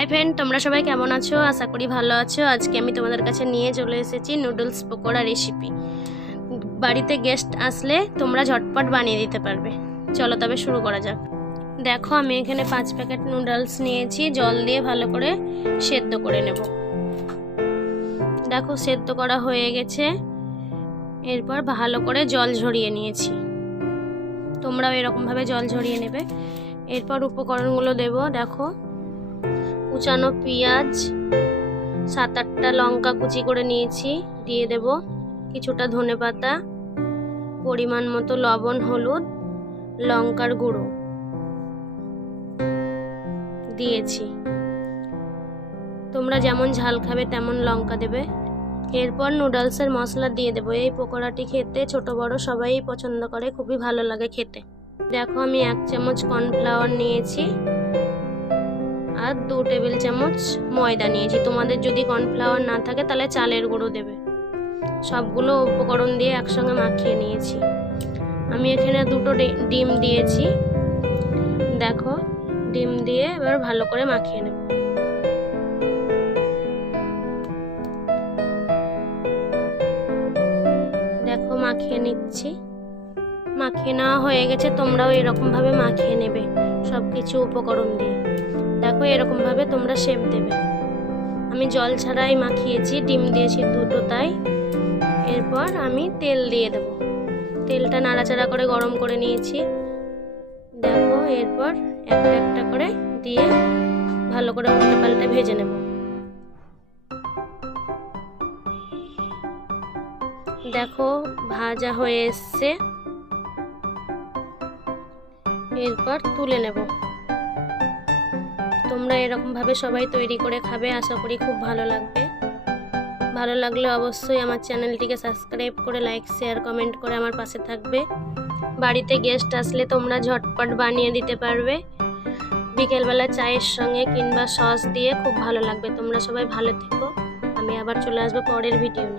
Hi friend, তোমরা সবাই কেমন আছো? আশা করি ভালো আছো। আজকে আমি তোমাদের কাছে নিয়ে চলে এসেছি নুডলস পকোড়া রেসিপি। বাড়িতে গেস্ট আসলে তোমরা ঝটপট বানিয়ে দিতে পারবে। চলো তবে শুরু করা যাক। দেখো, আমি এখানে 5 প্যাকেট নুডলস নিয়েছি। জল দিয়ে ভালো করে সেদ্ধ করে নেব। দেখো, সেদ্ধ করা হয়ে গেছে। এরপর ভালো করে জল ঝরিয়ে নিয়েছি। তোমরাও এরকমভাবে জল ঝরিয়ে নেবে। এরপর উপকরণগুলো দেব। দেখো, কুচানো পেঁয়াজ, 7-8টা লঙ্কা কুচি করে নিয়েছি, দিয়ে দেব কিছুটা ধনেপাতা, পরিমাণ মতো লবণ, হলুদ, লঙ্কার গুঁড়ো দিয়েছি। তোমরা যেমন ঝাল খাবে তেমন লঙ্কা দেবে। এরপর নুডলসের মশলা দিয়ে দেবো। এই পকোড়াটি খেতে ছোট বড় সবাই পছন্দ করে, খুবই ভালো লাগে খেতে। দেখো, আমি 1 চামচ কর্নফ্লাওয়ার নিয়েছি আর 2 টেবিল চামচ ময়দা নিয়েছি। তোমাদের যদি কর্নফ্লাওয়ার না থাকে তাহলে চালের গুঁড়ো দেবে। সবগুলো উপকরণ দিয়ে একসঙ্গে মাখিয়ে নিয়েছি। আমি এখানে 2টো ডিম দিয়েছি। দেখো, ডিম দিয়ে এবার ভালো করে মাখিয়ে নেব। দেখো, মাখিয়ে নিচ্ছি। মাখিয়ে নেওয়া হয়ে গেছে। তোমরাও এরকমভাবে মাখিয়ে নেবে সব কিছু উপকরণ দিয়ে। দেখো, এরকমভাবে তোমরা শেপ দেবে। আমি জল ছাড়াই মাখিয়েছি, ডিম দিয়েছি 2টো তাই। এরপর আমি তেল দিয়ে দেব। তেলটা নাড়াচাড়া করে গরম করে নিয়েছি। দেখো, এরপর একটা একটা করে দিয়ে ভালো করে উল্টে পাল্টে ভেজে নেব। দেখো, ভাজা হয়ে এসছে। এরপর তুলে নেব। তোমরা এরকমভাবে সবাই তৈরি করে খাবে, আশা করি খুব ভালো লাগবে। ভালো লাগলে অবশ্যই আমার চ্যানেলটিকে সাবস্ক্রাইব করে লাইক শেয়ার কমেন্ট করে আমার পাশে থাকবে। বাড়িতে গেস্ট আসলে তোমরা ঝটপট বানিয়ে দিতে পারবে। বিকেলবেলা চায়ের সঙ্গে কিংবা সস দিয়ে খুব ভালো লাগবে। তোমরা সবাই ভালো থেকো। আমি আবার চলে আসবো পরের ভিডিও নিয়ে।